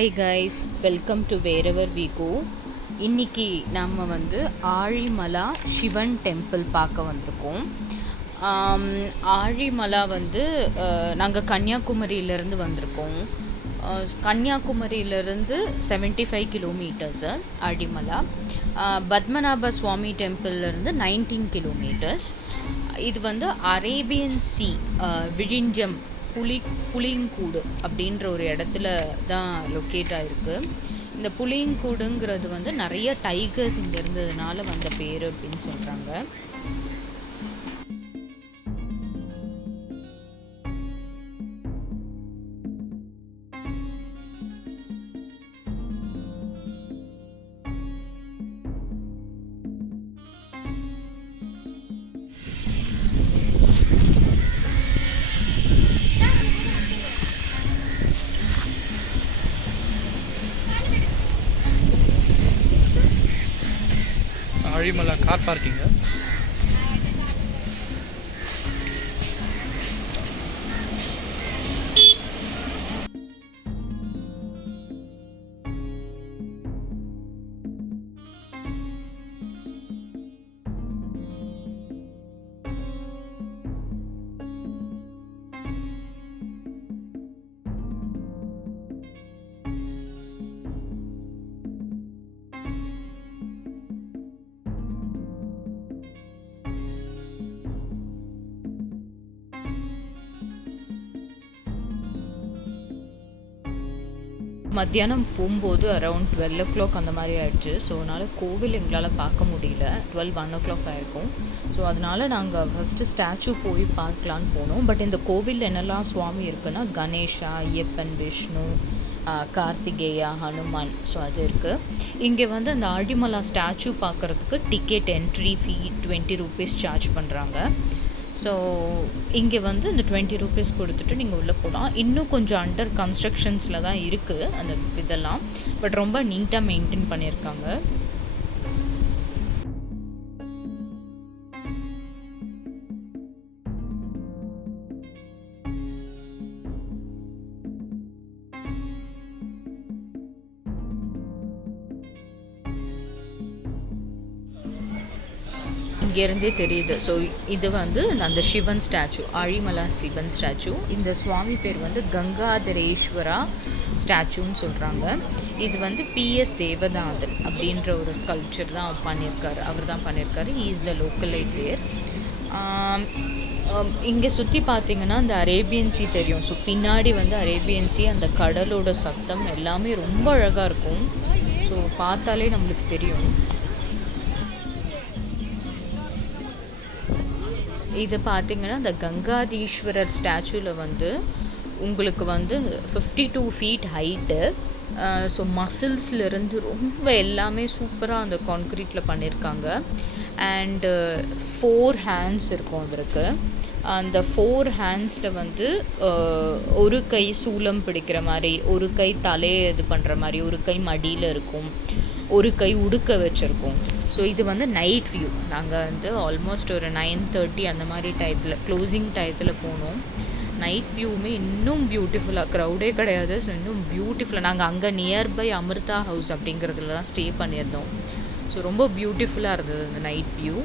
Hi guys, welcome to wherever we go. இன்றைக்கி நம்ம வந்து ஆழிமலா சிவன் டெம்பிள் பார்க்க வந்திருக்கோம். ஆழிமலா வந்து நாங்கள் கன்னியாகுமரியிலேருந்து வந்திருக்கோம். கன்னியாகுமரியிலேருந்து 75 கிலோமீட்டர்ஸு ஆழிமலா. பத்மநாப சுவாமி டெம்பிள்லேருந்து 19 கிலோமீட்டர்ஸ். இது வந்து அரேபியன் சி விழிஞ்சம் புளியங்கூடு அப்படின்ற ஒரு இடத்துல தான் லொக்கேட் ஆகிருக்கு. இந்த புளியங்கூடுங்கிறது வந்து நிறைய டைகர்ஸ் இங்கே இருந்ததுனால வந்த பேர் அப்படின்னு சொல்கிறாங்க. ஆழிமலா கார் பார்க்கிங்க. மத்தியானம் போகும்போது அரவுண்ட் 12 o'clock அந்த மாதிரி ஆயிடுச்சு. ஸோ அதனால் கோவில் எங்களால் பார்க்க முடியல. 1 o'clock ஆகிருக்கும். ஸோ அதனால் நாங்கள் ஃபஸ்ட்டு ஸ்டாச்சு போய் பார்க்கலான்னு போனோம். பட் இந்த கோவிலில் என்னெல்லாம் சுவாமி இருக்குன்னா கணேஷா, ஐயப்பன், விஷ்ணு, கார்த்திகேயா, ஹனுமான், ஸோ அது இருக்குது. இங்கே வந்து அந்த ஆழிமலா ஸ்டாச்சு பார்க்குறதுக்கு டிக்கெட் என்ட்ரி ஃபீ 20 rupees சார்ஜ் பண்ணுறாங்க. ஸோ இங்கே வந்து இந்த 20 rupees கொடுத்துட்டு நீங்கள் உள்ளே போகலாம். இன்னும் கொஞ்சம் அண்டர் கன்ஸ்ட்ரக்ஷன்ஸில் தான் இருக்குது அந்த இதெல்லாம். பட் ரொம்ப நீட்டாக மெயின்டைன் பண்ணியிருக்காங்க. இங்கேருந்தே தெரியுது. ஸோ இது வந்து அந்த சிவன் ஸ்டாச்சு, ஆழிமலா சிவன் ஸ்டாச்சு. இந்த சுவாமி பேர் வந்து கங்காதரேஸ்வரா ஸ்டாச்சுன்னு சொல்கிறாங்க. இது வந்து PS தேவநாதன் அப்படின்ற ஒரு ஸ்கல்ப்சர் தான் பண்ணியிருக்காரு. அவர் தான் பண்ணியிருக்காரு. ஹீ இஸ் த லோக்கலைட் தேர். இங்கே சுற்றி பார்த்தீங்கன்னா இந்த அரேபியன் சி தெரியும். ஸோ பின்னாடி வந்து அரேபியன் சி, அந்த கடலோட சத்தம் எல்லாமே ரொம்ப அழகாக இருக்கும். ஸோ பார்த்தாலே நம்மளுக்கு தெரியும். இது பார்த்திங்கன்னா இந்த கங்காதீஸ்வரர் ஸ்டாச்சுவில் வந்து உங்களுக்கு வந்து 52 feet ஹைட்டு. ஸோ மசில்ஸ்லேருந்து ரொம்ப எல்லாமே சூப்பராக அந்த கான்க்ரீட்டில் பண்ணியிருக்காங்க. அண்டு 4 hands இருக்கும் அவருக்கு. அந்த 4 handsல வந்து ஒரு கை சூலம் பிடிக்கிற மாதிரி, ஒரு கை தலையை இது பண்ணுற மாதிரி, ஒரு கை மடியில் இருக்கும், ஒரு கை உடுக்க வச்சுருக்கோம். ஸோ இது வந்து நைட் வியூ. நாங்கள் வந்து ஆல்மோஸ்ட் ஒரு 9:30 அந்த மாதிரி டயத்தில், க்ளோசிங் டயத்தில் போனோம். நைட் வியூவுமே இன்னும் பியூட்டிஃபுல்லாக, க்ரௌடே கிடையாது. ஸோ இன்னும் பியூட்டிஃபுல்லாக. நாங்கள் அங்கே நியர்பை அமிர்தா ஹவுஸ் அப்படிங்கிறதுல தான் ஸ்டே பண்ணியிருந்தோம். ஸோ ரொம்ப பியூட்டிஃபுல்லாக இருந்தது அந்த நைட் வியூ.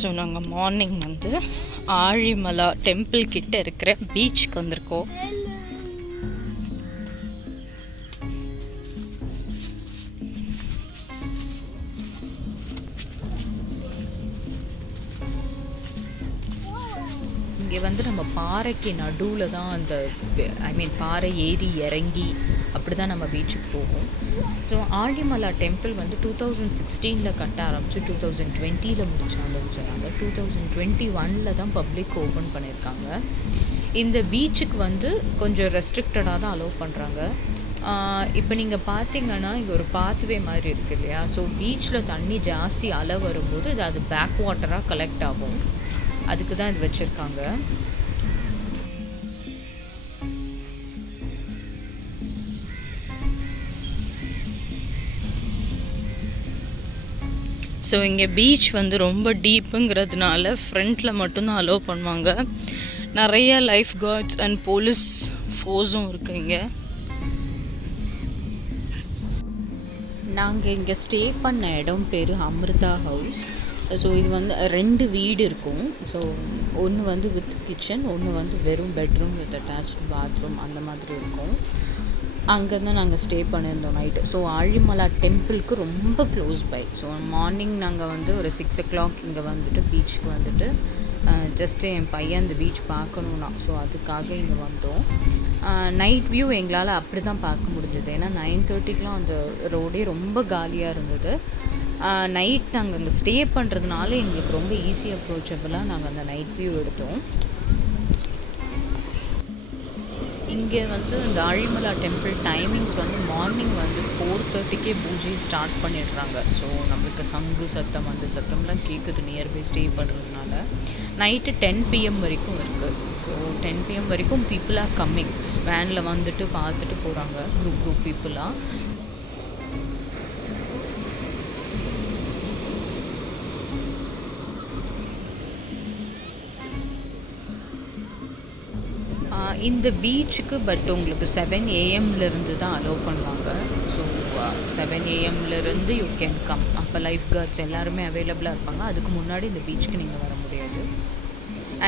ஸோ நாங்கள் மார்னிங் வந்து ஆழிமலா டெம்பிள் கிட்ட இருக்கிற பீச்சுக்கு வந்திருக்கோம். இங்கே வந்து நம்ம பாறைக்கு நடுவில் தான் அந்த பாறை ஏறி இறங்கி அப்படி தான் நம்ம பீச்சுக்கு போவோம். ஸோ ஆழிமலா டெம்பிள் வந்து 2016 கட்ட ஆரம்பித்து 2020 முடிச்சாங்கன்னு சொன்னாங்க. 2021 தான் பப்ளிக் ஓப்பன் பண்ணியிருக்காங்க. இந்த பீச்சுக்கு வந்து கொஞ்சம் ரெஸ்ட்ரிக்டடாக தான் அலோவ் பண்ணுறாங்க. இப்போ நீங்கள் பார்த்தீங்கன்னா இங்கே ஒரு பாத்வே மாதிரி இருக்குது இல்லையா? ஸோ பீச்சில் தண்ணி ஜாஸ்தி அலை வரும்போது அது பேக் வாட்டராக கலெக்ட் ஆகும். அதுக்கு தான் இது வச்சுருக்காங்க. ஸோ இங்கே பீச் வந்து ரொம்ப டீப்புங்கிறதுனால ஃப்ரண்ட்டில் மட்டும்தான் அலோவ் பண்ணுவாங்க. நிறைய லைஃப் கார்ட்ஸ் அண்ட் போலீஸ் ஃபோர்ஸும் இருக்கு இங்கே. நாங்கள் இங்கே ஸ்டே பண்ண இடம் பேர் அமிர்தா ஹவுஸ். ஸோ இது வந்து 2 வீடு இருக்கும். ஸோ ஒன்று வந்து வித் கிச்சன், ஒன்று வந்து வெறும் பெட்ரூம் வித் அட்டாச்டு பாத்ரூம் அந்த மாதிரி இருக்கும். அங்கேருந்து நாங்கள் ஸ்டே பண்ணியிருந்தோம் நைட்டு. ஸோ ஆழிமலா டெம்பிளுக்கு ரொம்ப க்ளோஸ் பை. ஸோ மார்னிங் நாங்கள் வந்து ஒரு 6 o'clock இங்கே வந்துட்டு பீச்சுக்கு வந்துட்டு ஜஸ்ட்டு என் பையன் அந்த பீச் பார்க்கணுன்னா ஸோ அதுக்காக இங்கே வந்தோம். நைட் வியூ எங்களால் அப்படி தான் பார்க்க முடிஞ்சது. ஏன்னா 9:30க்குலாம் அந்த ரோடே ரொம்ப காலியாக இருந்தது. நைட் நாங்கள் அங்கே ஸ்டே பண்ணுறதுனால எங்களுக்கு ரொம்ப ஈஸி அப்ரோச்சபிளாக நாங்கள் அந்த நைட் வியூ எடுத்தோம். இங்கே வந்து இந்த ஆழிமலா டெம்பிள் டைமிங்ஸ் வந்து மார்னிங் வந்து 4:30க்கே பூஜை ஸ்டார்ட் பண்ணிடுறாங்க. ஸோ நம்மளுக்கு சங்கு சத்தம் அந்த சத்தம்லாம் கேட்குது நியர்பை ஸ்டே பண்ணுறதுனால. நைட்டு 10 PM வரைக்கும் இருக்குது. ஸோ 10 PM வரைக்கும் பீப்புள் ஆர் கம்மிங். வேனில் வந்துட்டு பார்த்துட்டு போகிறாங்க குரூப் பீப்புளாக. இந்த பீச்சுக்கு பட் உங்களுக்கு 7 AM தான் அலோவ் பண்ணுவாங்க. So 7 AM you can come. அப்போ லைஃப் கார்ட்ஸ் எல்லாருமே அவைலபிளாக இருப்பாங்க. அதுக்கு முன்னாடி இந்த பீச்சுக்கு நீங்கள் வர முடியாது.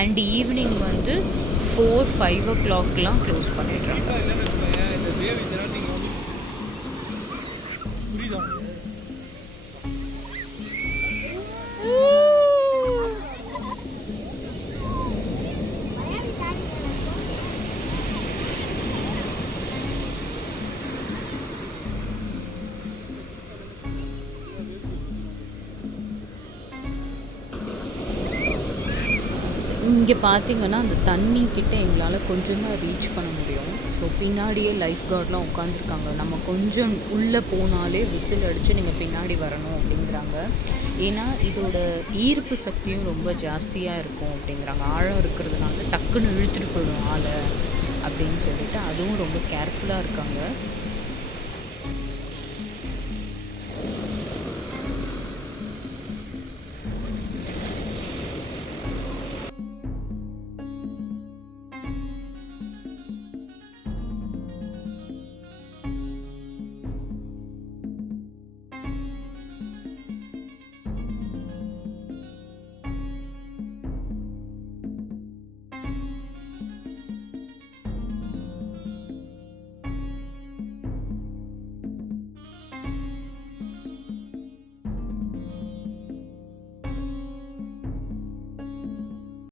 அண்ட் ஈவினிங் வந்து 4-5 o'clockலாம் க்ளோஸ் பண்ணிடுறாங்க. இங்கே பார்த்தீங்கன்னா அந்த தண்ணிக்கிட்ட எங்களால் கொஞ்சம் தான் ரீச் பண்ண முடியும். ஸோ பின்னாடியே லைஃப் கார்டெலாம் உட்காந்துருக்காங்க. நம்ம கொஞ்சம் உள்ளே போனாலே விசில் அடித்து நீங்கள் பின்னாடி வரணும் அப்படிங்கிறாங்க. ஏன்னா இதோட ஈர்ப்பு சக்தியும் ரொம்ப ஜாஸ்தியாக இருக்கும் அப்படிங்கிறாங்க. ஆழம் இருக்கிறதுனால டக்குன்னு இழுத்துட்டு போயிடும் ஆளை அப்படின்னு சொல்லிட்டு அதுவும் ரொம்ப கேர்ஃபுல்லாக இருக்காங்க.